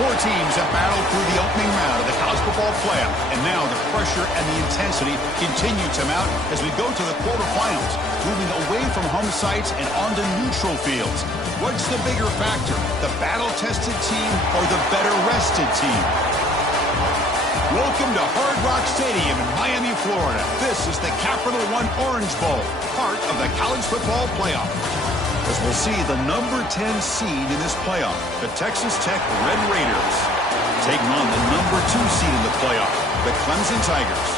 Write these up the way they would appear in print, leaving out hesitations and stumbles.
Four teams have battled through the opening round of the college football playoff, and now the pressure and the intensity continue to mount as we go to the quarterfinals, moving away from home sites and onto neutral fields. What's the bigger factor, the battle-tested team or the better-rested team? Welcome to Hard Rock Stadium in Miami, Florida. This is the Capital One Orange Bowl, part of the college football playoff. As we'll see the number 10 seed in this playoff, the Texas Tech Red Raiders, taking on the number 2 seed in the playoff, the Clemson Tigers.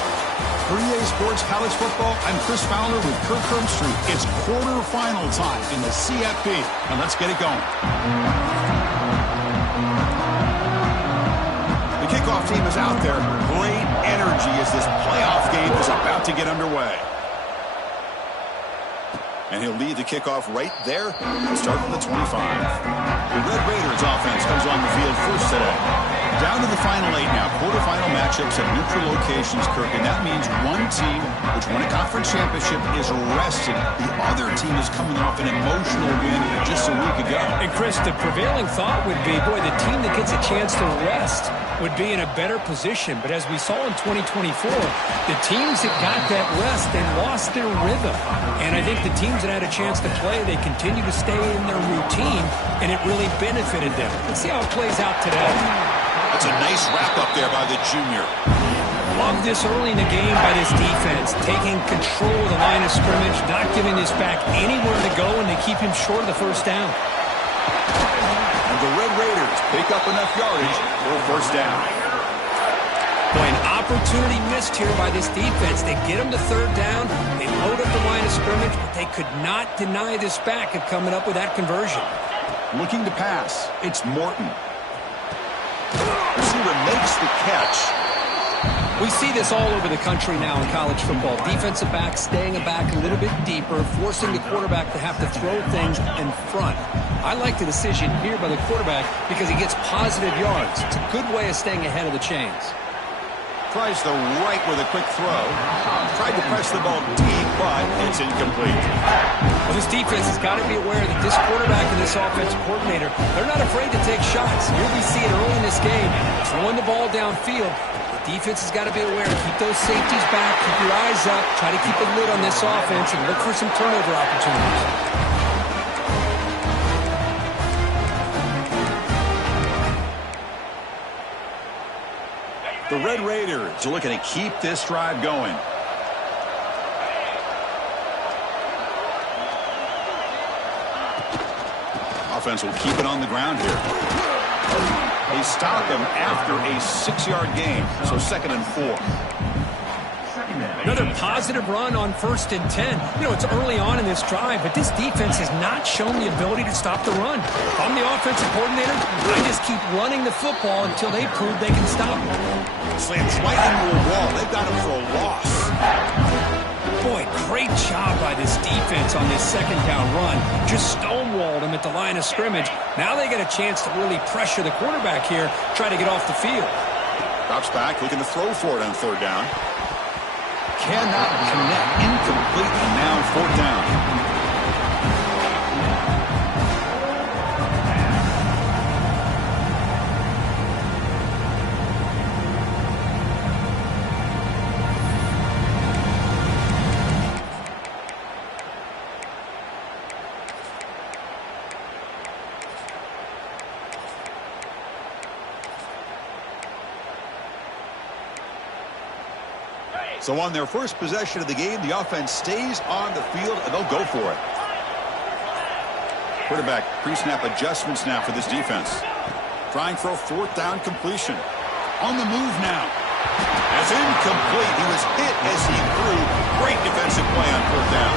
For EA Sports College Football, I'm Chris Fowler with Kirk Herbstreit. It's quarterfinal time in the CFP, and let's get it going. The kickoff team is out there. Great energy as this playoff game is about to get underway. And he'll lead the kickoff right there to start from the 25. The Red Raiders offense comes on the field first today. Down to the final 8 now. Quarterfinal matchups at neutral locations, Kirk. And that means one team, which won a conference championship, is rested. The other team is coming off an emotional win just a week ago. And, Chris, the prevailing thought would be, boy, the team that gets a chance to rest would be in a better position. But as we saw in 2024, the teams that got that rest, they lost their rhythm. And I think the teams that had a chance to play, they continue to stay in their routine, and it really benefited them. Let's see how it plays out today. That's a nice wrap-up there by the junior. Love this early in the game by this defense, taking control of the line of scrimmage, not giving this back anywhere to go, and they keep him short of the first down. And the Red Raiders pick up enough yardage for a first down. Boy, an opportunity missed here by this defense. They get them to third down, they load up the line of scrimmage, but they could not deny this back of coming up with that conversion. Looking to pass, it's Morton. Receiver makes the catch. We see this all over the country now in college football. Defensive backs staying back a little bit deeper, forcing the quarterback to have to throw things in front. I like the decision here by the quarterback because he gets positive yards. It's a good way of staying ahead of the chains. Tries the right with a quick throw. Tried to press the ball deep, but it's incomplete. Well, this defense has got to be aware that this quarterback and this offensive coordinator, they're not afraid to take shots. Here we see it early in this game, throwing the ball downfield. The defense has got to be aware. Keep those safeties back. Keep your eyes up. Try to keep a lid on this offense and look for some turnover opportunities. The Red Raiders are looking to keep this drive going. Offense will keep it on the ground here. They stop him after a 6-yard gain, so 2nd and 4. Another positive run on 1st and 10. You know, it's early on in this drive, but this defense has not shown the ability to stop the run. If I'm the offensive coordinator, I just keep running the football until they prove they can stop it. Slants right into a wall. They've got him for a loss. Boy, great job by this defense on this 2nd down run. Just stonewalled him at the line of scrimmage. Now they get a chance to really pressure the quarterback here, try to get off the field. Drops back, looking to throw for it on 3rd down. Cannot connect, incomplete, and now 4th down. So on their first possession of the game, the offense stays on the field, and they'll go for it. Quarterback pre-snap adjustments now for this defense. Trying for a 4th down completion. On the move now. That's incomplete. He was hit as he threw. Great defensive play on 4th down.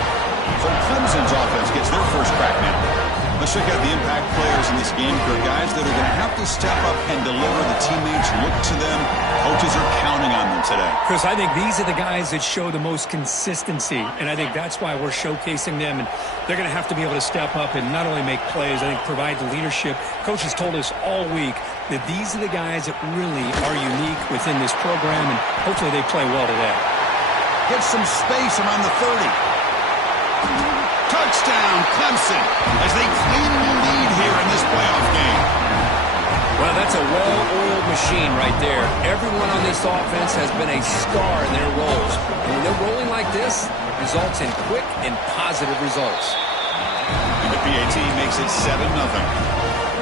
So Clemson's offense gets their first crack now. Let's check out the impact players in this game, guys that are going to have to step up and deliver. The teammates look to them. Coaches are counting on them today. Chris, I think these are the guys that show the most consistency, and I think that's why we're showcasing them. And they're going to have to be able to step up and not only make plays, I think provide the leadership. Coaches told us all week that these are the guys that really are unique within this program, and hopefully they play well today. Get some space around the 30. Touchdown, Clemson, as they claim the lead here in this playoff game. Well, that's a well-oiled machine right there. Everyone on this offense has been a star in their roles. And when they're rolling like this, results in quick and positive results. And the PAT makes it 7-0.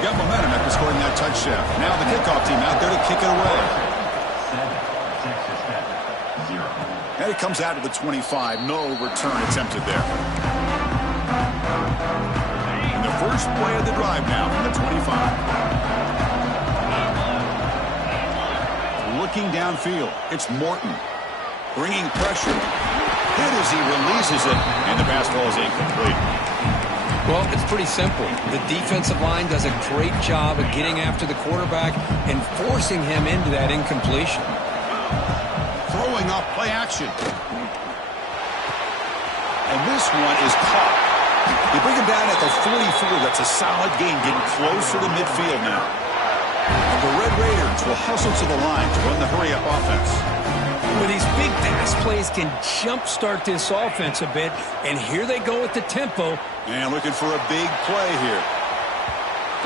Got momentum after scoring that touchdown. Now the kickoff team out there to kick it away. And it comes out to the 25. No return attempted there. And the first play of the drive now from the 25. Looking downfield, it's Morton. Bringing pressure. Hit as he releases it, and the pass ball is incomplete. Well, it's pretty simple. The defensive line does a great job of getting after the quarterback and forcing him into that incompletion. Throwing off play action. And this one is caught. They bring him down at the 44. That's a solid gain, getting closer to midfield now. And the Red Raiders will hustle to the line to run the hurry-up offense. Well, these big pass plays can jumpstart this offense a bit, and here they go with the tempo. And looking for a big play here.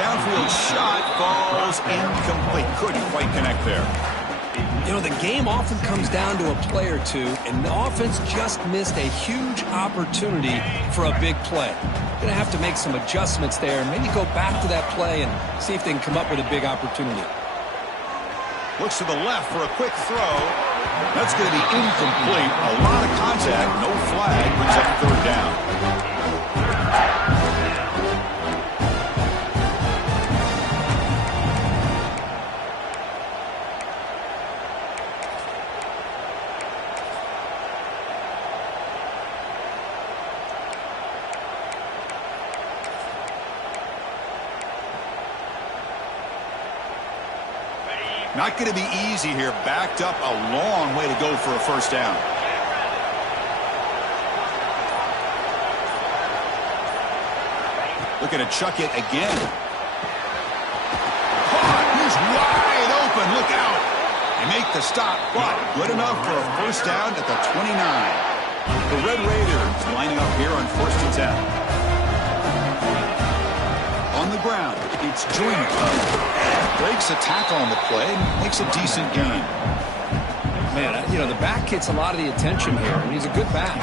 Downfield shot falls incomplete. Couldn't quite connect there. You know, the game often comes down to a play or two, and the offense just missed a huge opportunity for a big play. Going to have to make some adjustments there, maybe go back to that play and see if they can come up with a big opportunity. Looks to the left for a quick throw. That's going to be incomplete. A lot of contact, no flag, brings up third down. Not going to be easy here. Backed up a long way to go for a first down. Looking to chuck it again. Caught. He's wide open. Look out. They make the stop, but good enough for a first down at the 29. The Red Raiders lining up here on 1st and 10. On the ground, it's Joyner. Breaks a tackle on the play, makes a decent gain. Man, you know, the back gets a lot of the attention here, and he's a good back.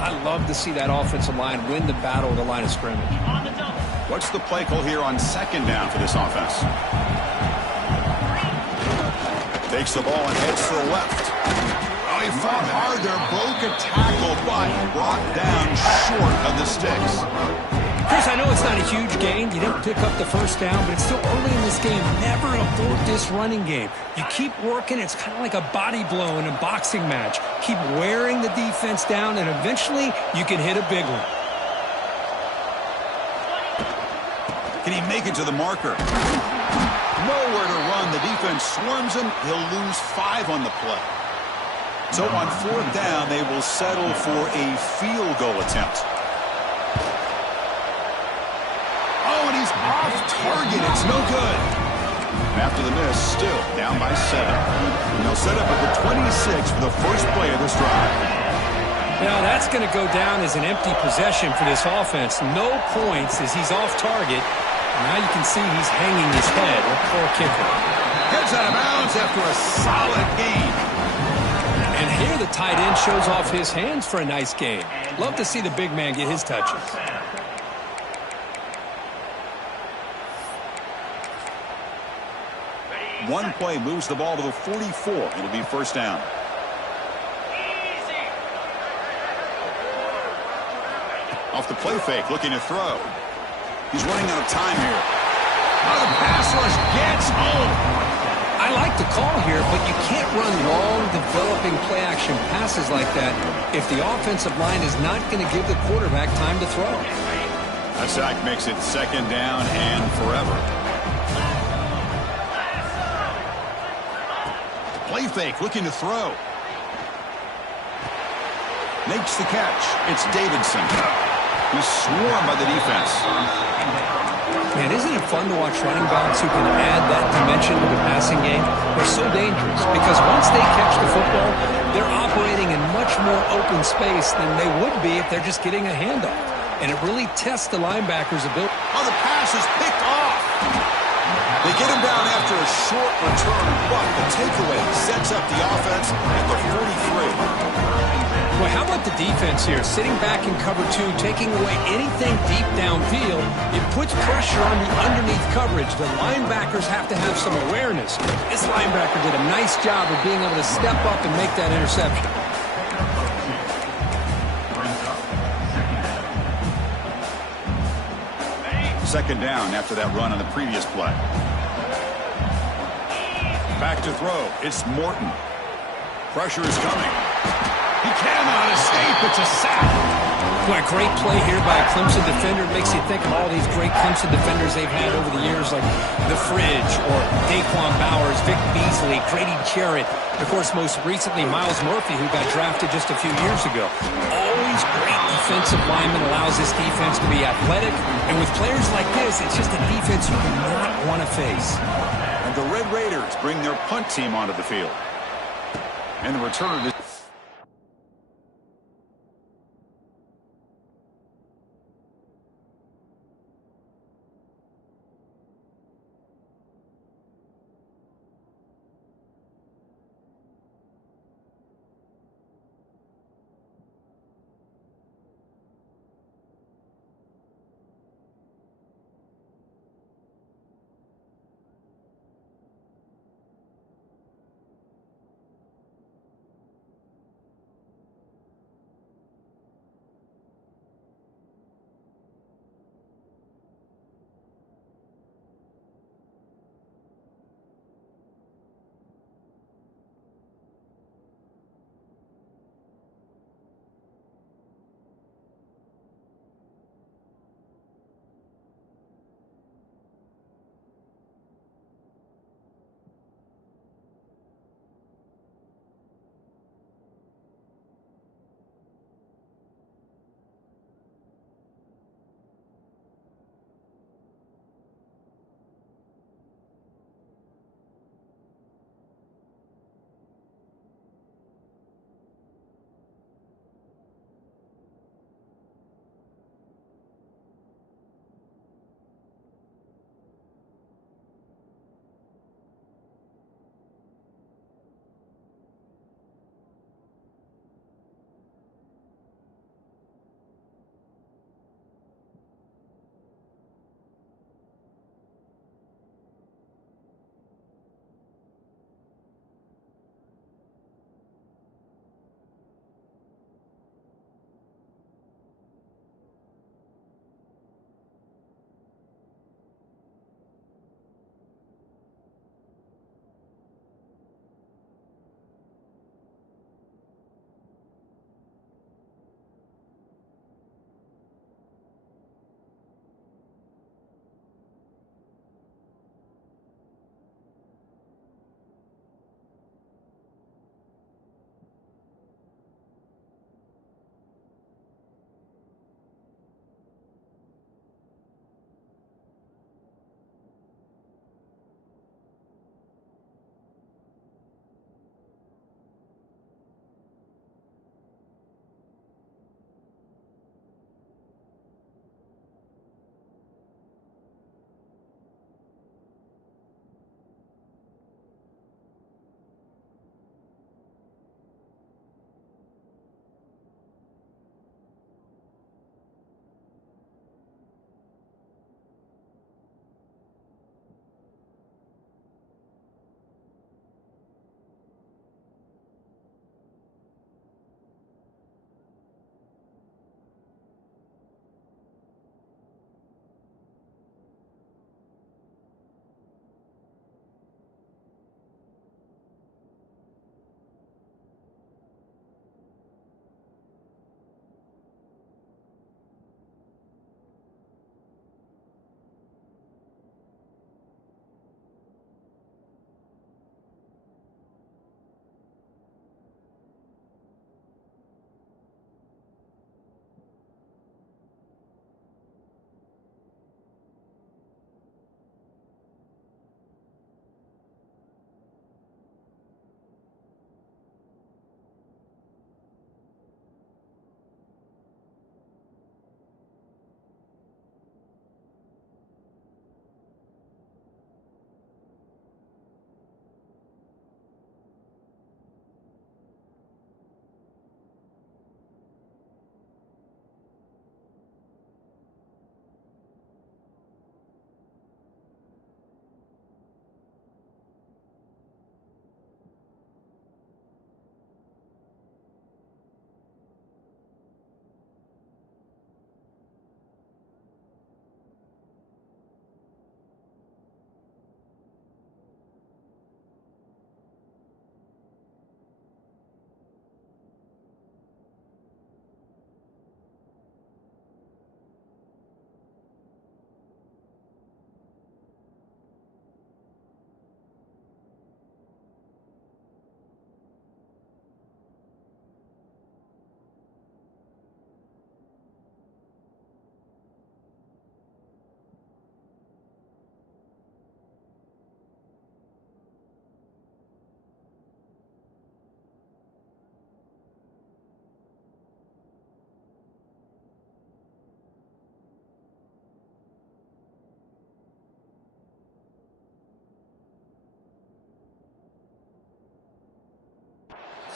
I love to see that offensive line win the battle at the line of scrimmage. What's the play call here on 2nd down for this offense? Takes the ball and heads to the left. Oh, he fought hard there, broke a tackle, but brought down short of the sticks. Chris, I know it's not a huge gain. You didn't pick up the first down, but it's still early in this game. Never abort this running game. You keep working. It's kind of like a body blow in a boxing match. Keep wearing the defense down, and eventually you can hit a big one. Can he make it to the marker? Nowhere to run. The defense swarms him. He'll lose 5 on the play. So on 4th down, they will settle for a field goal attempt. He's off target. It's no good. And after the miss, still down by 7. And they'll set up at the 26 for the first play of this drive. Now that's going to go down as an empty possession for this offense. No points as he's off target. Now you can see he's hanging his head. Poor kicker. Gets out of bounds after a solid gain. And here the tight end shows off his hands for a nice gain. Love to see the big man get his touches. One play moves the ball to the 44. It'll be first down. Off the play fake, looking to throw. He's running out of time here. Oh, the pass rush gets home. I like the call here, but you can't run long, developing play-action passes like that if the offensive line is not going to give the quarterback time to throw. A sack makes it 2nd down and forever. Play fake, looking to throw. Makes the catch. It's Davidson. He's swarmed by the defense. Man, isn't it fun to watch running backs who can add that dimension to the passing game? They're so dangerous because once they catch the football, they're operating in much more open space than they would be if they're just getting a handoff. And it really tests the linebacker's ability. Oh, the pass is picked off. They get him down after a short return, but the takeaway sets up the offense at the 43. Well, how about the defense here? Sitting back in cover two, taking away anything deep downfield. It puts pressure on the underneath coverage. The linebackers have to have some awareness. This linebacker did a nice job of being able to step up and make that interception. Second down after that run on the previous play. Back to throw. It's Morton. Pressure is coming. He cannot escape. It's a sack. Well, a great play here by a Clemson defender. It makes you think of all these great Clemson defenders they've had over the years, like The Fridge or Daquan Bowers, Vic Beasley, Grady Jarrett. Of course, most recently, Miles Murphy, who got drafted just a few years ago. Always great defensive lineman, allows this defense to be athletic. And with players like this, it's just a defense you do not want to face. And the Red Raiders bring their punt team onto the field. And the return is...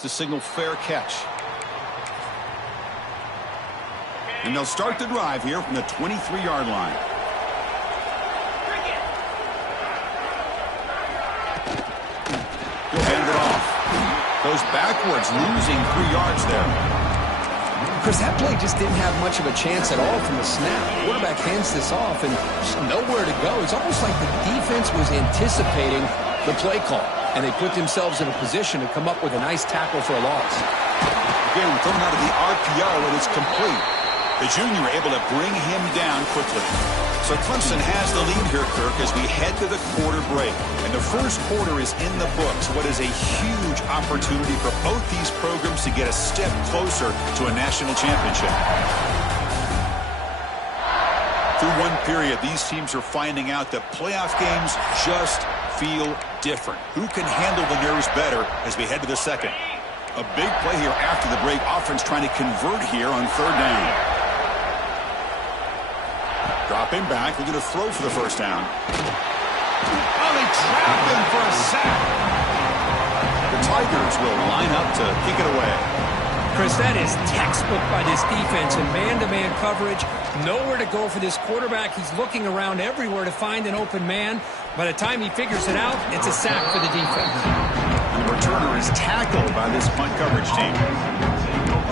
to signal fair catch. And they'll start the drive here from the 23-yard line. He'll hand it off. Goes backwards, losing 3 yards there. Chris, that play just didn't have much of a chance at all from the snap. The quarterback hands this off and just nowhere to go. It's almost like the defense was anticipating the play call, and they put themselves in a position to come up with a nice tackle for a loss. Again, thrown out of the RPO, and it's complete. The junior able to bring him down quickly. So Clemson has the lead here, Kirk, as we head to the quarter break. And the first quarter is in the books. What is a huge opportunity for both these programs to get a step closer to a national championship. Through one period, these teams are finding out that playoff games just feel different. Who can handle the nerves better as we head to the second? A big play here after the break. Offense trying to convert here on third down. Dropping back, looking to throw for the first down. Oh, they trap him for a sack. The Tigers will line up to kick it away. Chris, that is textbook by this defense in man-to-man coverage. Nowhere to go for this quarterback. He's looking around everywhere to find an open man. By the time he figures it out, it's a sack for the defense. And the returner is tackled by this punt coverage team.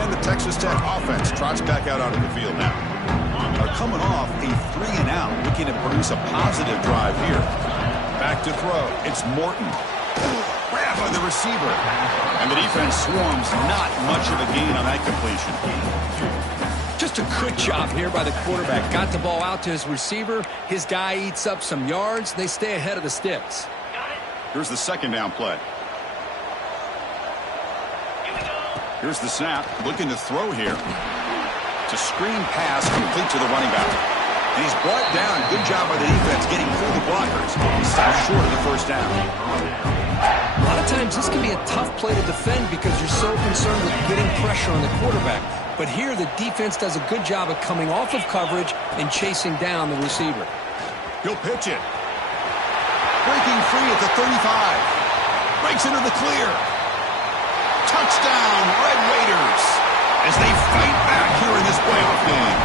And the Texas Tech offense trots back out onto the field now. Are coming off a 3-and-out, looking to produce a positive drive here. Back to throw. It's Morton. Grab by the receiver. And the defense swarms. Not much of a gain on that completion. Just a good job here by the quarterback. Got the ball out to his receiver. His guy eats up some yards. They stay ahead of the sticks. Here's the second down play. Here's the snap. Looking to throw here. A screen pass complete to the running back. And he's brought down. Good job by the defense getting through the blockers. He stops short of the first down. A lot of times this can be a tough play to defend because you're so concerned with getting pressure on the quarterback. But here the defense does a good job of coming off of coverage and chasing down the receiver. He'll pitch it. Breaking free at the 35. Breaks into the clear. Touchdown, Red Raiders, as they fight back here in this playoff game.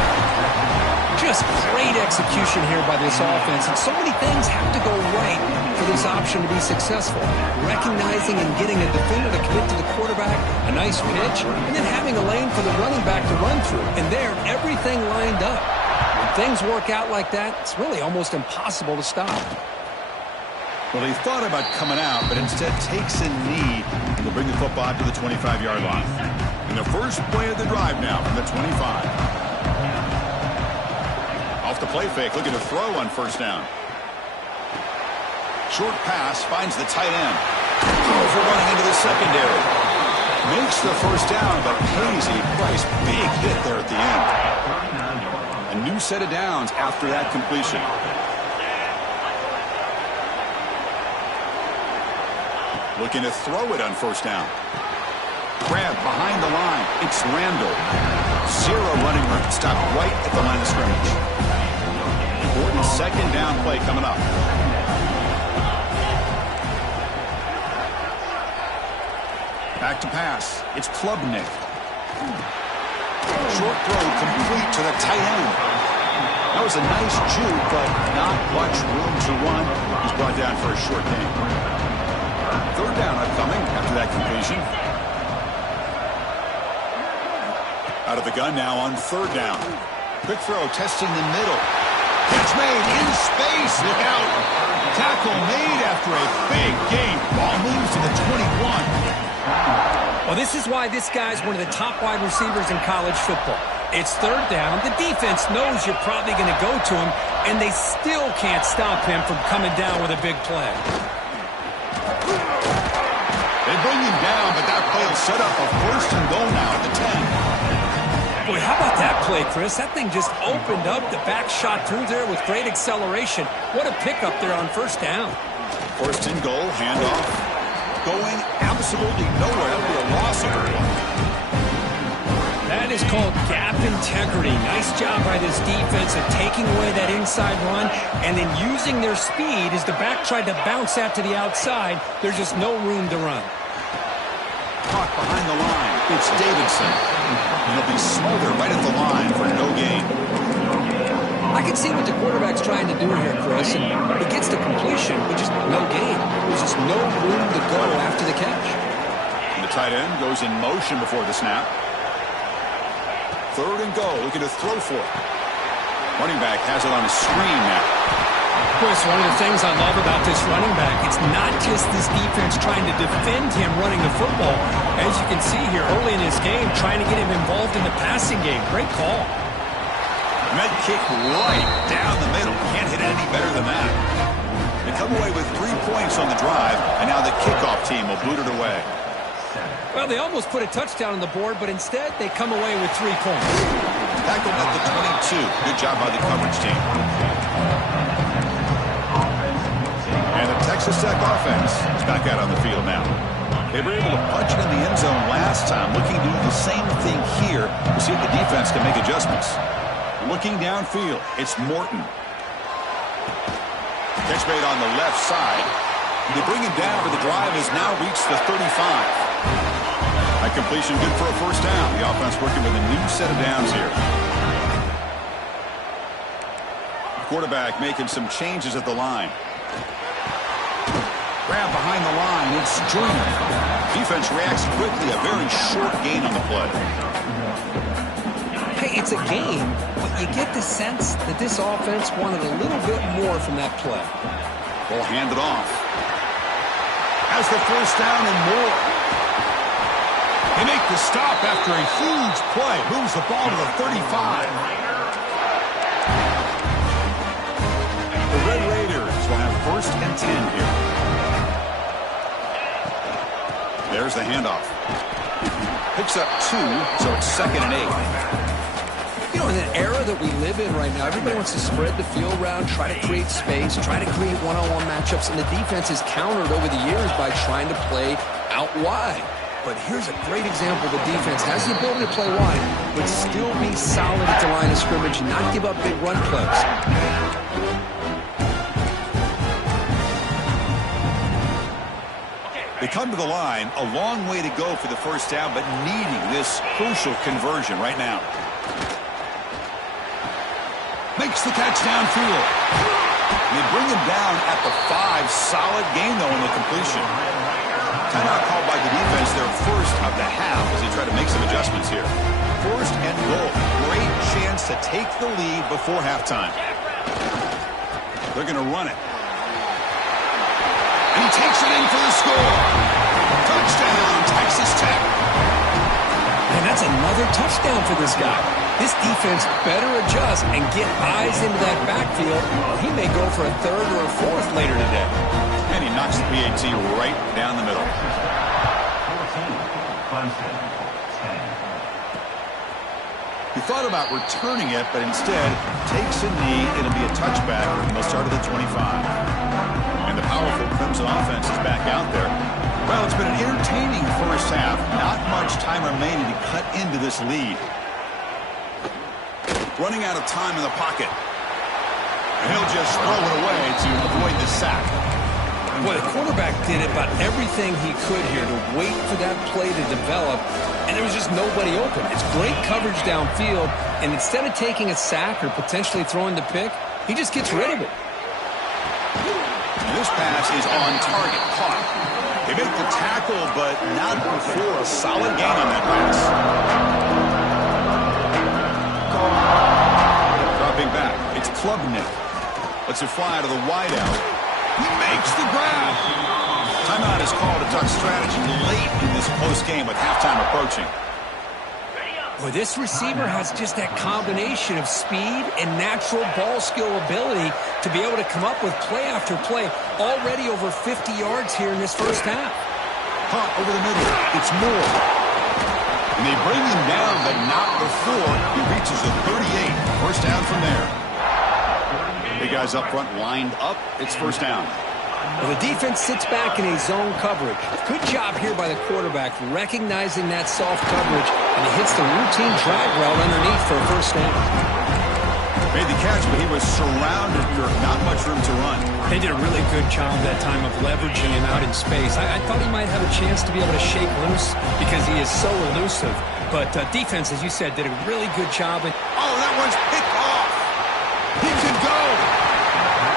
Just great execution here by this offense, and so many things have to go right for this option to be successful. Recognizing and getting a defender to commit to the quarterback, a nice pitch, and then having a lane for the running back to run through. And there, everything lined up. When things work out like that, it's really almost impossible to stop. Well, he thought about coming out, but instead takes a knee to bring the football to the 25-yard line. And the first play of the drive now from the 25. Off the play fake, looking to throw on first down. Short pass, finds the tight end. Throws for running into the secondary. Makes the first down, but pays a price. Big hit there at the end. A new set of downs after that completion. Looking to throw it on first down. Grab behind the line. It's Randall. Zero running room. Stopped right at the line of scrimmage. Important second down play coming up. Back to pass. It's Klubnik. Short throw complete to the tight end. That was a nice juke, but not much room to run. He's brought down for a short gain. Third down upcoming after that completion. Out of the gun now on third down. Quick throw, testing the middle. Catch made in space. Look out. Tackle made after a big gain. Ball moves to the 21. Well, this is why this guy's one of the top wide receivers in college football. It's third down. The defense knows you're probably going to go to him, and they still can't stop him from coming down with a big play. They bring him down, but that play will set up a first and goal now at the 10. Boy, how about that play, Chris? That thing just opened up. The back shot through there with great acceleration. What a pickup there on first down. First and goal, handoff. Going absolutely nowhere. That'll be a loss of her. That is called gap integrity. Nice job by this defense of taking away that inside run and then using their speed as the back tried to bounce that to the outside. There's just no room to run. caught behind the line. It's Davidson. And he'll be smothered right at the line for no gain. I can see what the quarterback's trying to do here, Chris. And he gets the completion, but just no gain. There's just no room to go after the catch. And the tight end goes in motion before the snap. 3rd and goal, looking to throw for it. Running back has it on a screen now. Chris, one of the things I love about this running back, it's not just this defense trying to defend him running the football. As you can see here early in this game, trying to get him involved in the passing game. Great call. Med kick right down the middle. Can't hit it any better than that. They come away with 3 points on the drive, and now the kickoff team will boot it away. Well, they almost put a touchdown on the board, but instead they come away with 3 points. Tackled at the 22. Good job by the coverage team. And the Texas Tech offense is back out on the field now. They were able to punch it in the end zone last time. Looking to do the same thing here to see if the defense can make adjustments. Looking downfield, it's Morton. Catch made on the left side. They bring him down, but the drive has now reached the 35. That completion good for a first down. The offense working with a new set of downs here. Quarterback making some changes at the line. Grab behind the line. It's Junior. Defense reacts quickly. A very short gain on the play. Hey, it's a game, but you get the sense that this offense wanted a little bit more from that play. Ball handed off. Has the first down and more. They make the stop after a huge play. Moves the ball to the 35. The Red Raiders will have 1st and 10 here. There's the handoff. Picks up 2, so it's 2nd and 8. You know, in an era that we live in right now, everybody wants to spread the field around, try to create space, try to create one-on-one matchups, and the defense is countered over the years by trying to play out wide. But here's a great example. The defense has the ability to play wide, but still be solid at the line of scrimmage and not give up big run plays. They come to the line, a long way to go for the first down, but needing this crucial conversion right now. Makes the catch downfield. They bring him down at the 5. Solid gain, though, in the completion. Timeout called by the defense, their first of the half, as they try to make some adjustments here. 1st and goal. Great chance to take the lead before halftime. They're going to run it. And he takes it in for the score. Touchdown, Texas Tech. And that's another touchdown for this guy. This defense better adjust and get eyes into that backfield, or he may go for a 3rd or a 4th later today. And he knocks the PAT right down the middle. He thought about returning it, but instead takes a knee. It'll be a touchback, and they'll start at the 25. And the powerful Crimson offense is back out there. Well, it's been an entertaining first half. Not much time remaining to cut into this lead. Running out of time in the pocket. And he'll just throw it away to avoid the sack. Boy, the quarterback did about everything he could here to wait for that play to develop, and there was just nobody open. It's great coverage downfield, and instead of taking a sack or potentially throwing the pick, he just gets rid of it. This pass is on target. Caught. They make the tackle, but not before a solid gain on that pass. Dropping back. It's Klubnik. Lets it fly to the wideout. He makes the grab. Timeout is called to talk strategy late in this close game with halftime approaching. Boy, this receiver has just that combination of speed and natural ball skill ability to be able to come up with play after play. Already over 50 yards here in this first half. Caught over the middle. It's Moore. And they bring him down, but not before he reaches the 38. First down from there. Big guys up front lined up. It's first down. Well, the defense sits back in a zone coverage. Good job here by the quarterback recognizing that soft coverage, and he hits the routine drag route underneath for a first down. Made the catch, but he was surrounded. Not much room to run. They did a really good job that time of leveraging him out in space. I thought he might have a chance to be able to shake loose because he is so elusive. But defense, as you said, did a really good job. Oh, that one's picked off. He could go.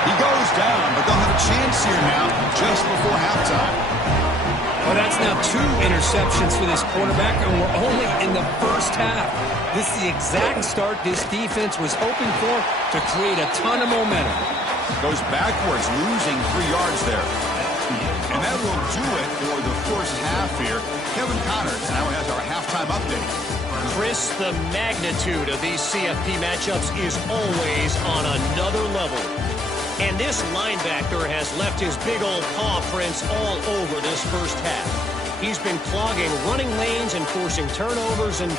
He goes down, but they'll have a chance here now just before halftime. Well, that's now 2 interceptions for this quarterback, and we're only in the first half. This is the exact start this defense was hoping for to create a ton of momentum. Goes backwards, losing 3 yards there. And that will do it for the first half here. Kevin Connors now has our halftime update. Chris, the magnitude of these CFP matchups is always on another level. And this linebacker has left his big old paw prints all over this first half. He's been clogging running lanes and forcing turnovers, and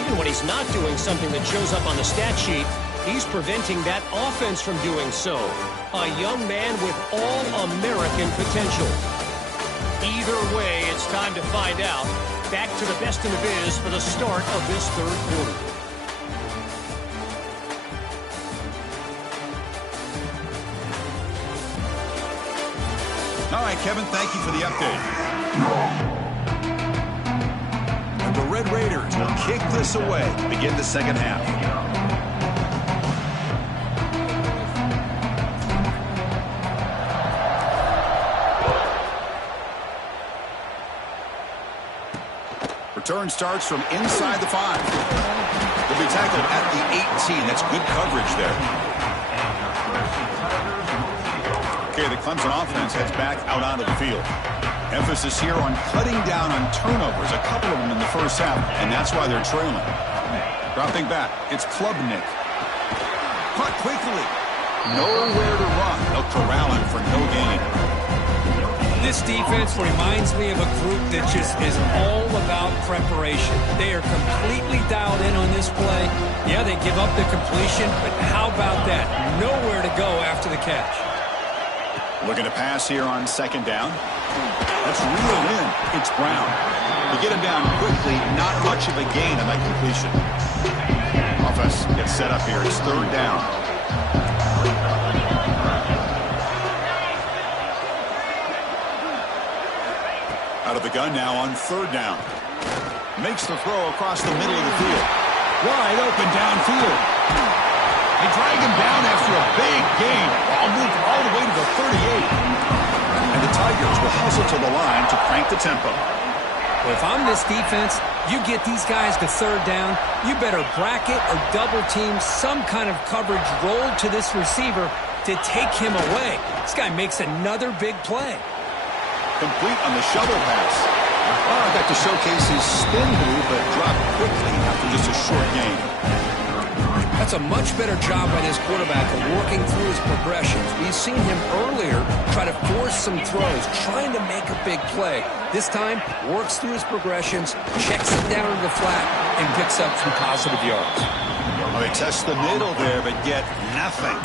even when he's not doing something that shows up on the stat sheet, he's preventing that offense from doing so. A young man with all-American potential. Either way, it's time to find out. Back to the best in the biz for the start of this third quarter. All right, Kevin, thank you for the update. And the Red Raiders will kick this away to begin the second half. Return starts from inside the 5. They'll be tackled at the 18. That's good coverage there. Okay, the Clemson offense heads back out onto the field. Emphasis here on cutting down on turnovers, a couple of them in the first half, and that's why they're trailing. Dropping back, it's Klubnik. Caught quickly. Nowhere to run. They'll corral him for no gain. This defense reminds me of a group that just is all about preparation. They are completely dialed in on this play. Yeah, they give up the completion, but how about that? Nowhere to go after the catch. Looking to pass here on second down. That's reeled in. It's Brown. To get him down quickly, not much of a gain on that completion. Offense gets set up here. It's third down. Out of the gun now on third down. Makes the throw across the middle of the field. Wide open downfield. They drag him down after a big gain. Ball moved all the way to the 38. And the Tigers will hustle to the line to crank the tempo. Well, if I'm this defense, you get these guys to third down, you better bracket or double team some kind of coverage rolled to this receiver to take him away. This guy makes another big play. Complete on the shovel pass. Oh, got to showcase his spin move, but dropped quickly after just a short gain. That's a much better job by this quarterback of working through his progressions. We've seen him earlier try to force some throws, trying to make a big play. This time, works through his progressions, checks it down to the flat, and picks up some positive yards. Well, they test the middle there, but get nothing.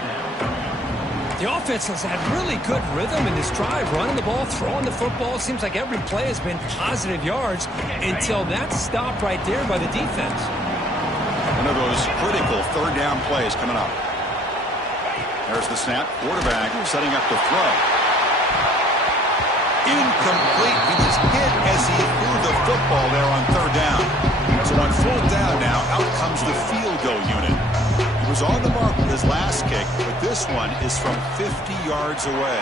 The offense has had really good rhythm in this drive, running the ball, throwing the football. It seems like every play has been positive yards until that stop right there by the defense. One of those critical third down plays coming up. There's the snap. Quarterback setting up the throw. Incomplete. He was hit as he threw the football there on third down. So on fourth down now, out comes the field goal unit. He was on the mark with his last kick, but this one is from 50 yards away.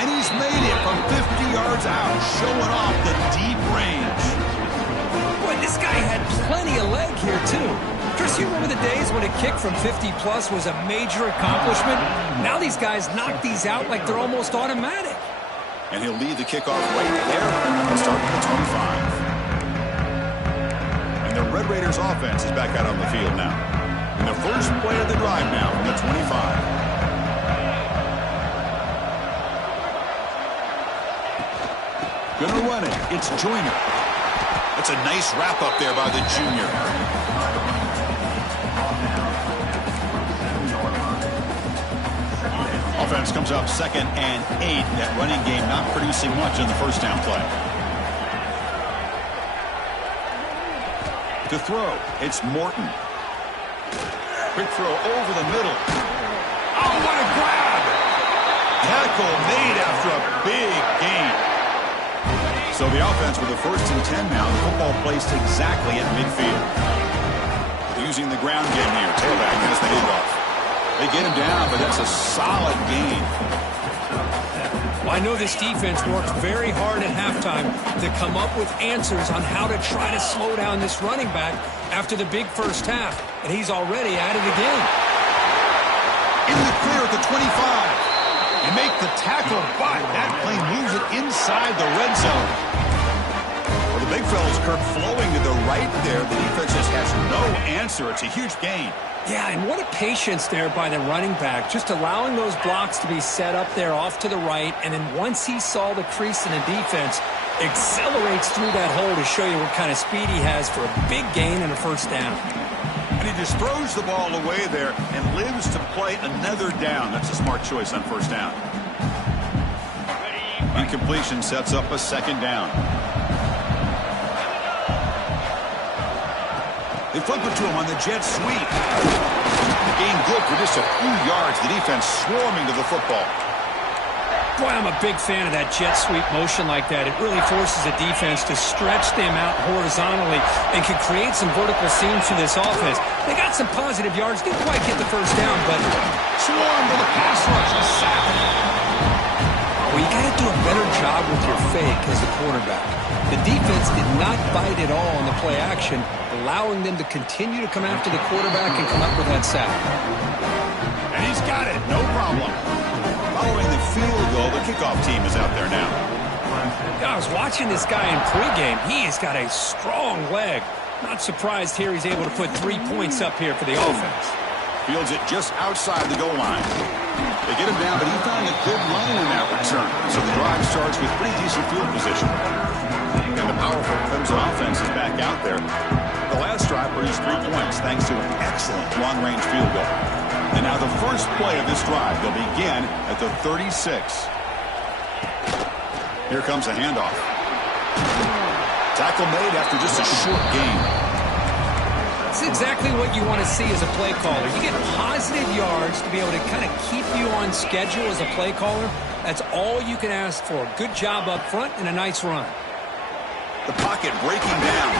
And he's made it from 50 yards out, showing off the deep range. Boy, this guy had plenty of leg here, too. Chris, you remember the days when a kick from 50-plus was a major accomplishment? Now these guys knock these out like they're almost automatic. And he'll lead the kickoff right there and start at the 25. And the Red Raiders offense is back out on the field now. And the first play of the drive now from the 25. Gonna run it. It's Joyner. That's a nice wrap up there by the junior. Offense comes up 2nd and 8. That running game not producing much in the first down play. To throw, it's Morton. Quick throw over the middle. Oh, what a grab! Tackle made after a big gain. So the offense with a 1st and 10 now. The football placed exactly at midfield. Using the ground game here. Tailback has the handoff. They get him down, but that's a solid gain. Well, I know this defense worked very hard at halftime to come up with answers on how to try to slow down this running back after the big first half. And he's already at it again. In the clear at the 25. You make the tackle, but that play moves it inside the red zone. Well, the big fella's Kirk flowing to the right there. The defense just has no answer. It's a huge gain. Yeah, and what a patience there by the running back, just allowing those blocks to be set up there off to the right, and then once he saw the crease in the defense, accelerates through that hole to show you what kind of speed he has for a big gain and a first down. And he just throws the ball away there and lives to play another down. That's a smart choice on first down. Incompletion sets up a second down. They flip it to him on the jet sweep. Gain good for just a few yards. The defense swarming to the football. Boy, I'm a big fan of that jet sweep motion like that. It really forces a defense to stretch them out horizontally and can create some vertical seams for this offense. They got some positive yards. Didn't quite get the first down, but swarm to the pass rush. A sack. Well, you got to do a better job with your fake as the quarterback. The defense did not bite at all on the play action, allowing them to continue to come after the quarterback and come up with that sack. And he's got it. No problem. Following the field goal, the kickoff team is out there now. I was watching this guy in pregame. He has got a strong leg. Not surprised here he's able to put 3 points up here for the offense. Fields it just outside the goal line. They get him down, but he found a good line in that return. So the drive starts with pretty decent field position. And the powerful Clemson offense is back out there. The last drive produced 3 points thanks to an excellent long-range field goal. And now the first play of this drive, they'll begin at the 36. Here comes a handoff. Tackle made after just a short gain. That's exactly what you want to see as a play caller. You get positive yards to be able to kind of keep you on schedule as a play caller. That's all you can ask for. Good job up front and a nice run. The pocket breaking down.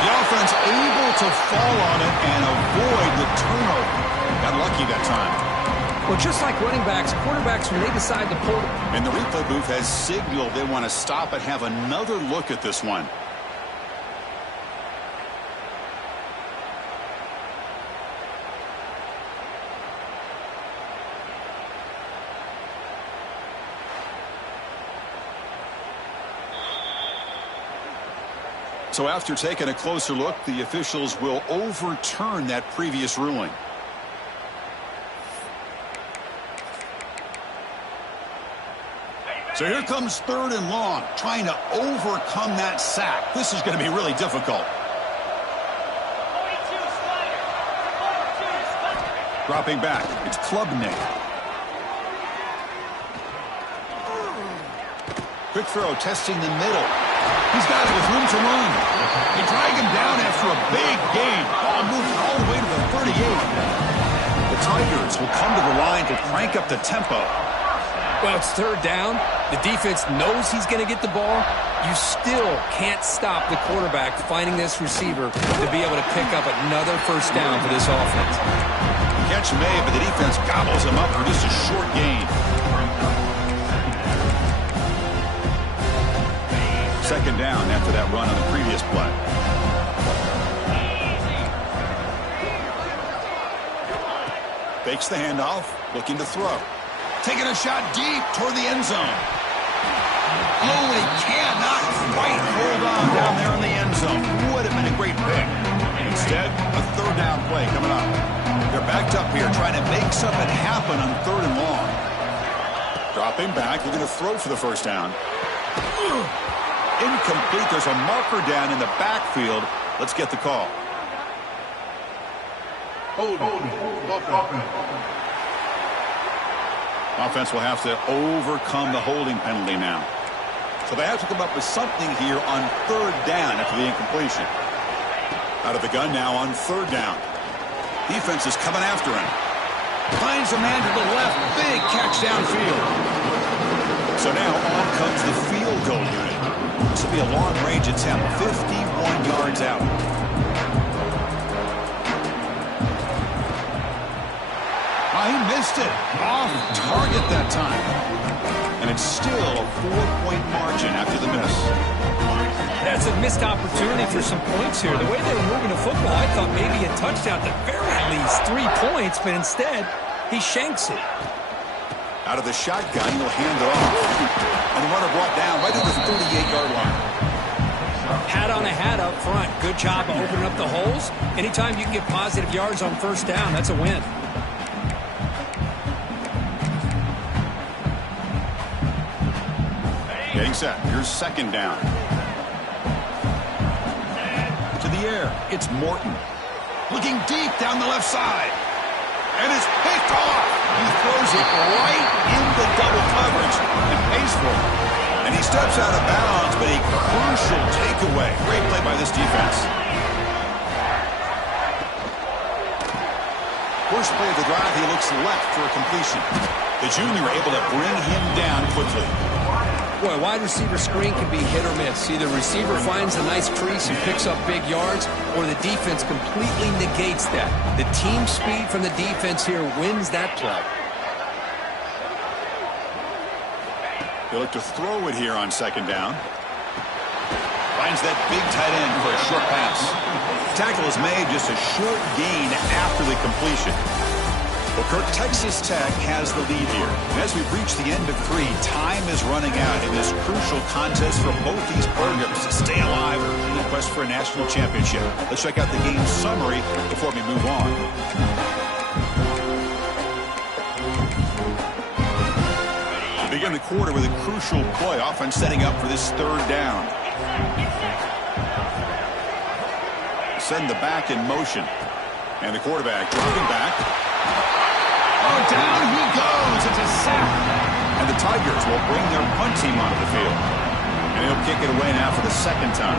The offense able to fall on it and avoid the turnover. Got lucky that time. Well, just like running backs, quarterbacks, when they decide to pull. And the replay booth has signaled they want to stop and have another look at this one. So after taking a closer look, the officials will overturn that previous ruling. So here comes 3rd and long, trying to overcome that sack. This is going to be really difficult. Dropping back, it's Klubnik. Quick throw, testing the middle. He's got it with room to run. They drag him down after a big gain. Ball moved all the way to the 38. The Tigers will come to the line to crank up the tempo. Well, it's 3rd down. The defense knows he's going to get the ball. You still can't stop the quarterback finding this receiver to be able to pick up another first down for this offense. Catch made, but the defense gobbles him up for just a short gain. 2nd down after that run on the previous play. Fakes the handoff, looking to throw. Taking a shot deep toward the end zone. Oh, he cannot quite hold on down there in the end zone. Would have been a great pick. Instead, a 3rd down play coming up. They're backed up here trying to make something happen on 3rd and long. Dropping back, looking to throw for the first down. Incomplete. There's a marker down in the backfield. Let's get the call. Offense will have to overcome the holding penalty now. So they have to come up with something here on 3rd down after the incompletion. Out of the gun now on 3rd down. Defense is coming after him. Finds a man to the left. Big catch downfield. So now on comes the field goal unit. This will be a long-range attempt. 51 yards out. Oh, he missed it. Off target that time. And it's still a 4-point margin after the miss. That's a missed opportunity for some points here. The way they were moving the football, I thought maybe a touchdown at the very least, 3 points, but instead, he shanks it. Out of the shotgun, he'll hand it off. And the runner brought down right at the 38-yard line. Hat on a hat up front. Good job of opening up the holes. Anytime you can get positive yards on first down, that's a win. Getting set. Here's second down. To the air. It's Morton. Looking deep down the left side. And it's picked off. He throws it right into double coverage and pays for it. And he steps out of bounds, but a crucial takeaway. Great play by this defense. First play of the drive, he looks left for a completion. The junior able to bring him down quickly. Boy, wide receiver screen can be hit or miss. Either receiver finds a nice crease and picks up big yards, or the defense completely negates that. The team speed from the defense here wins that play. They look to throw it here on second down. Finds that big tight end for a short pass. Tackle is made, just a short gain after the completion. Well, Kirk, Texas Tech has the lead here. And as we reach the end of 3, time is running out in this crucial contest for both these programs to stay alive in the quest for a national championship. Let's check out the game summary before we move on. We begin the quarter with a crucial play, offense setting up for this third down. Send the back in motion. And the quarterback dropping back. Oh, down he goes. It's a sack. And the Tigers will bring their punt team onto the field. And he'll kick it away now for the second time.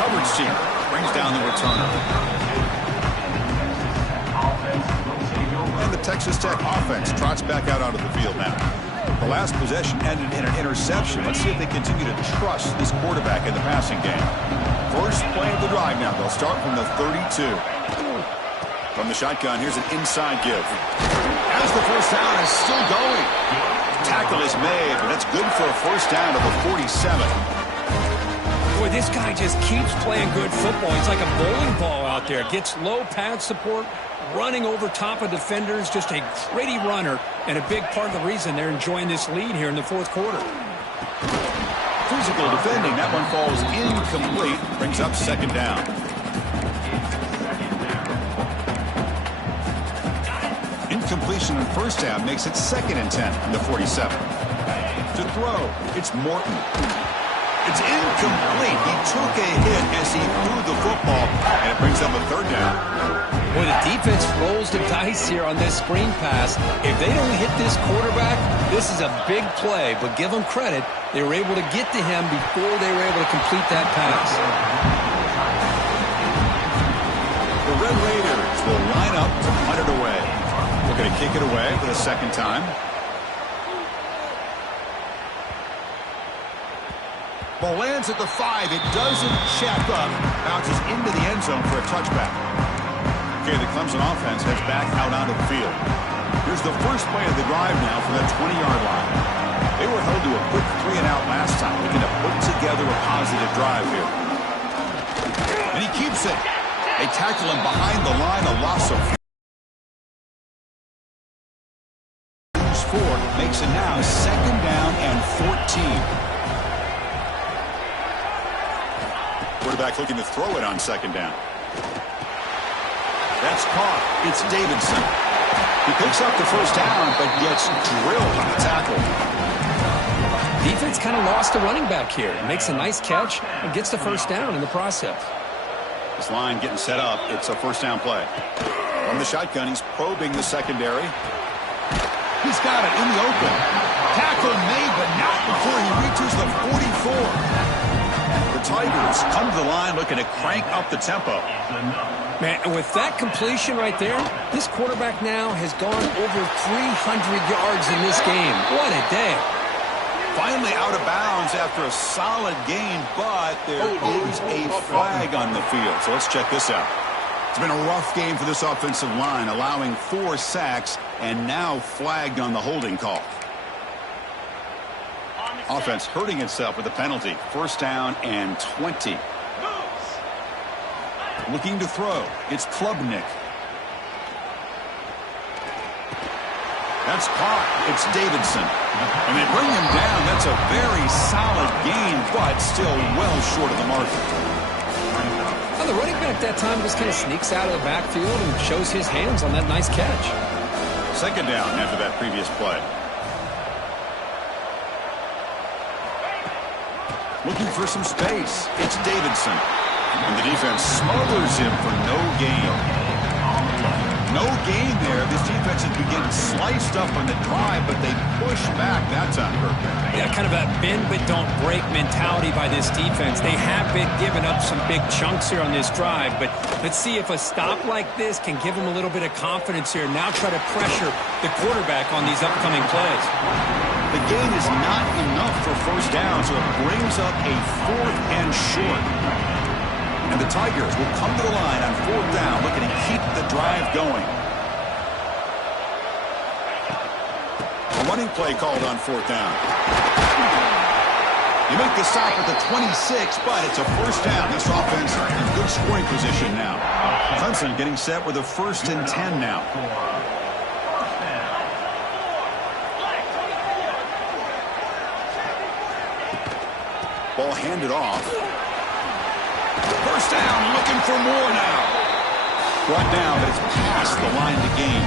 Hubbard's team brings down the returner. And the Texas Tech offense trots back out onto the field now. The last possession ended in an interception. Let's see if they continue to trust this quarterback in the passing game. First play of the drive now. They'll start from the 32. From the shotgun, here's an inside give. As the first down is still going. Tackle is made, but that's good for a first down to the 47. Boy, this guy just keeps playing good football. He's like a bowling ball out there. Gets low pad support, running over top of defenders, just a gritty runner, and a big part of the reason they're enjoying this lead here in the fourth quarter. Physical defending. That one falls incomplete. Brings up second down. Incompletion in first down makes it 2nd and 10 from the 47. To throw, it's Morton. It's incomplete. He took a hit as he threw the football, and it brings up a third down. Well, the defense rolls the dice here on this screen pass. If they don't hit this quarterback, this is a big play. But give them credit, they were able to get to him before they were able to complete that pass. The Red Raiders will line up to punt it away. We're going to kick it away for the second time. Ball lands at the 5. It doesn't check up. Bounces into the end zone for a touchback. Okay, the Clemson offense heads back out onto the field. Here's the first play of the drive now from that 20-yard line. They were held to a quick 3-and-out last time. Looking to put together a positive drive here. And he keeps it. They tackle him behind the line, a loss of 4. Makes it now 2nd down and 14. Quarterback looking to throw it on second down. That's caught. It's Davidson. He picks up the first down, but gets drilled on the tackle. Defense kind of lost a running back here. Makes a nice catch and gets the first down in the process. This line getting set up. It's a first down play. From the shotgun, he's probing the secondary. He's got it in the open. Tackle made, but not before he reaches the 44. The Tigers come to the line looking to crank up the tempo. Man, with that completion right there, this quarterback now has gone over 300 yards in this game. What a day. Finally out of bounds after a solid gain, but there is a flag on the field. So let's check this out. It's been a rough game for this offensive line, allowing 4 sacks and now flagged on the holding call. Offense hurting itself with a penalty. First down and 20. Looking to throw. It's Klubnik. That's caught. It's Davidson. And they bring him down. That's a very solid gain, but still well short of the mark. Well, the running back that time just kind of sneaks out of the backfield and shows his hands on that nice catch. Second down after that previous play. Looking for some space. It's Davidson. And the defense smothers him for no gain. No gain there. This defense has been getting sliced up on the drive, but they push back that time. Yeah, kind of a bend but don't break mentality by this defense. They have been giving up some big chunks here on this drive, but let's see if a stop like this can give them a little bit of confidence here. Now try to pressure the quarterback on these upcoming plays. The gain is not enough for first down, so it brings up a 4th and short. And the Tigers will come to the line on 4th down, looking to keep the drive going. A running play called on 4th down. You make the stop at the 26, but it's a first down. This offense in good scoring position now. Clemson getting set with a 1st and 10 now. Ball handed off. First down, looking for more now. Brought down, but it's past the line to gain.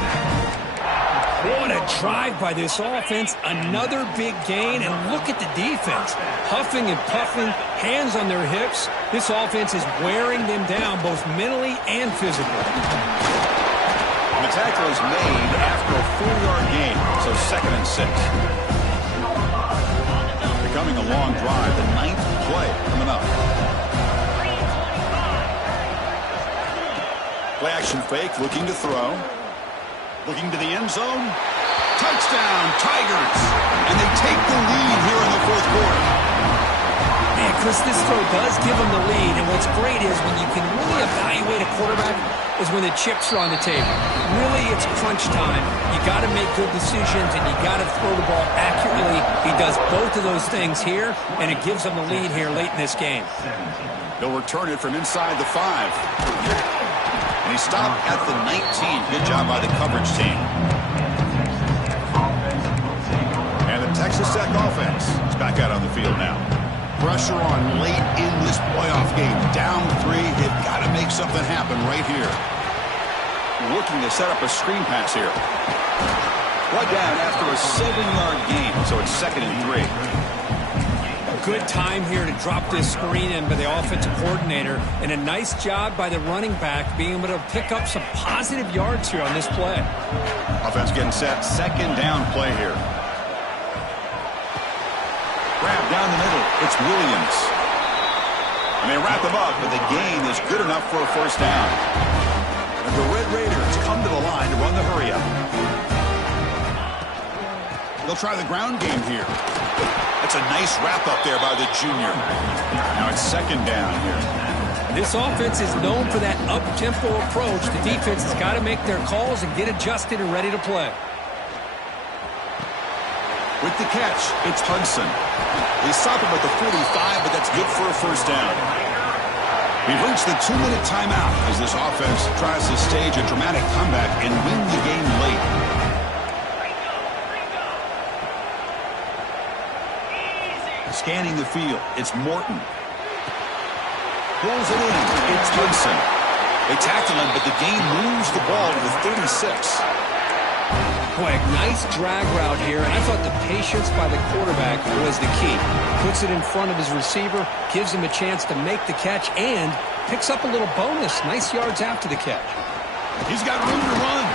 What a drive by this offense. Another big gain, and look at the defense. Huffing and puffing, hands on their hips. This offense is wearing them down both mentally and physically. The tackle is made after a 4-yard gain, so 2nd and 6. Becoming a long drive, the 9th play coming up. Play action fake, looking to throw. Looking to the end zone. Touchdown, Tigers! And they take the lead here in the 4th quarter. Man, Chris, this throw does give them the lead, and what's great is when you can really evaluate a quarterback is when the chips are on the table. Really, it's crunch time. You got to make good decisions, and you got to throw the ball accurately. He does both of those things here, and it gives them the lead here late in this game. They'll return it from inside the 5. And he stopped at the 19. Good job by the coverage team. And the Texas Tech offense is back out on the field now. Pressure on late in this playoff game. Down 3. They've got to make something happen right here. Looking to set up a screen pass here. Brought down after a 7-yard gain, so it's 2nd and 3. Good time here to drop this screen in by the offensive coordinator, and a nice job by the running back being able to pick up some positive yards here on this play. Offense getting set. 2nd down play here. Grab down the middle. It's Williams. And they wrap him up, but the gain is good enough for a first down. And the Red Raiders come to the line to run the hurry up. They'll try the ground game here. That's a nice wrap up there by the junior. Now it's 2nd down here. This offense is known for that up-tempo approach. The defense has got to make their calls and get adjusted and ready to play. With the catch, it's Hudson. They stop him at the 45, but that's good for a first down. We've reached the 2-minute timeout as this offense tries to stage a dramatic comeback and win the game late. Scanning the field, it's Morton. Pulls it in, it's Hudson. They tackle him, but the gain moves the ball to the 36. Boy, a nice drag route here, and I thought the patience by the quarterback was the key. Puts it in front of his receiver, gives him a chance to make the catch, and picks up a little bonus. Nice yards after the catch. He's got room to run.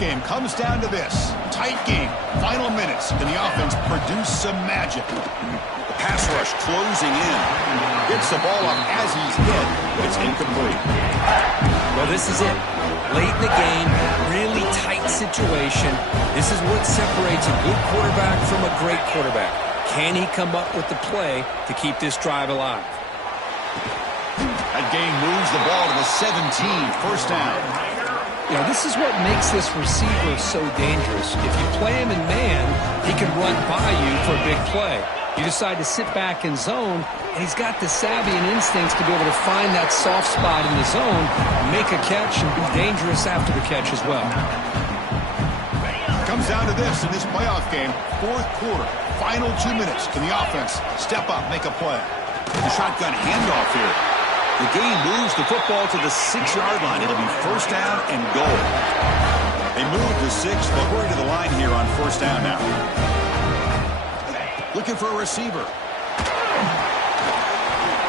game comes down to this. Tight game. Final minutes. Can the offense produce some magic? The pass rush closing in. Gets the ball up as he's hit, but it's incomplete. Well, this is it. Late in the game, really tight situation. This is what separates a good quarterback from a great quarterback. Can he come up with the play to keep this drive alive? That game moves the ball to the 17, first down. You know, this is what makes this receiver so dangerous. If you play him in man, he can run by you for a big play. You decide to sit back in zone, and he's got the savvy and instincts to be able to find that soft spot in the zone, make a catch, and be dangerous after the catch as well. Comes down to this in this playoff game. Fourth quarter, final 2 minutes. Can the offense step up, make a play? The shotgun handoff here. The game moves the football to the 6-yard line. It'll be first down and goal. They move to 6. They'll hurry to the line here on first down now. Looking for a receiver.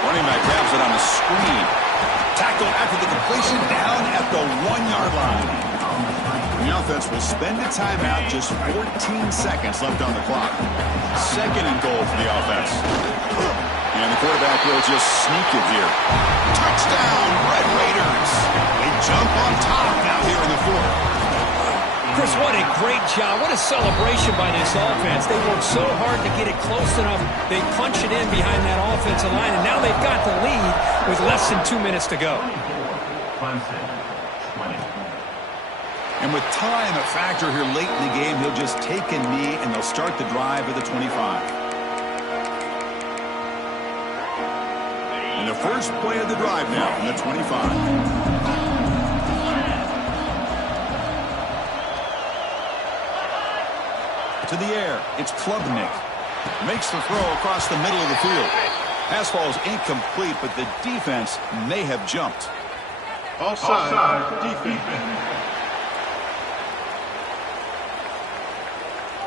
Running back grabs it on the screen. Tackle after the completion down at the 1-yard line. The offense will spend a timeout. Just 14 seconds left on the clock. Second and goal for the offense. And the quarterback will just sneak it here. Touchdown, Red Raiders. They jump on top now here in the fourth. Chris, what a great job. What a celebration by this offense. They worked so hard to get it close enough. They punch it in behind that offensive line, and now they've got the lead with less than 2 minutes to go. And with time a factor here late in the game, he'll just take a knee, and they'll start the drive at the 25. And the first play of the drive now on the 25. To the air, it's Klubnik. Makes the throw across the middle of the field. Pass ball is incomplete, but the defense may have jumped. Offside defense.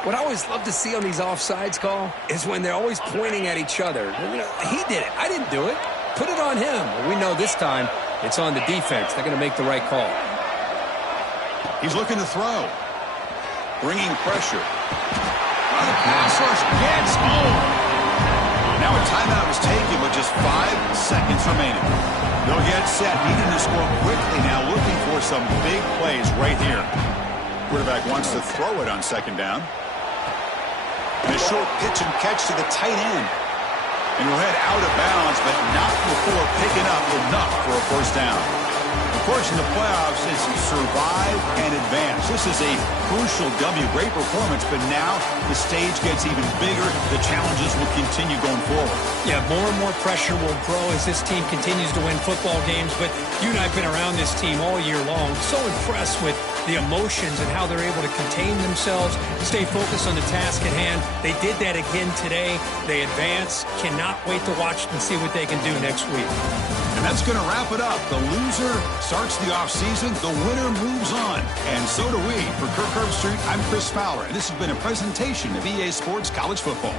What I always love to see on these offsides call is when they're always pointing at each other. You know, he did it. I didn't do it. Put it on him. Well, we know this time it's on the defense. They're going to make the right call. He's looking to throw. Bringing pressure. The pass rush gets home. Now a timeout is taken with just 5 seconds remaining. They'll get set, needing to score quickly now, looking for some big plays right here. Quarterback wants to throw it on second down. And a short pitch and catch to the tight end. And we'll head out of bounds, but not before picking up enough for a first down. Of course, in the playoffs, it's survive and advance. This is a crucial W. Great performance, but now the stage gets even bigger. The challenges will continue going forward. Yeah, more and more pressure will grow as this team continues to win football games. But you and I have been around this team all year long. So impressed with the emotions and how they're able to contain themselves, stay focused on the task at hand. They did that again today. They advance. Cannot wait to watch and see what they can do next week. And that's going to wrap it up. The loser starts the offseason. The winner moves on. And so do we. For Kirk Herbstreit, I'm Chris Fowler. And this has been a presentation of EA Sports College Football.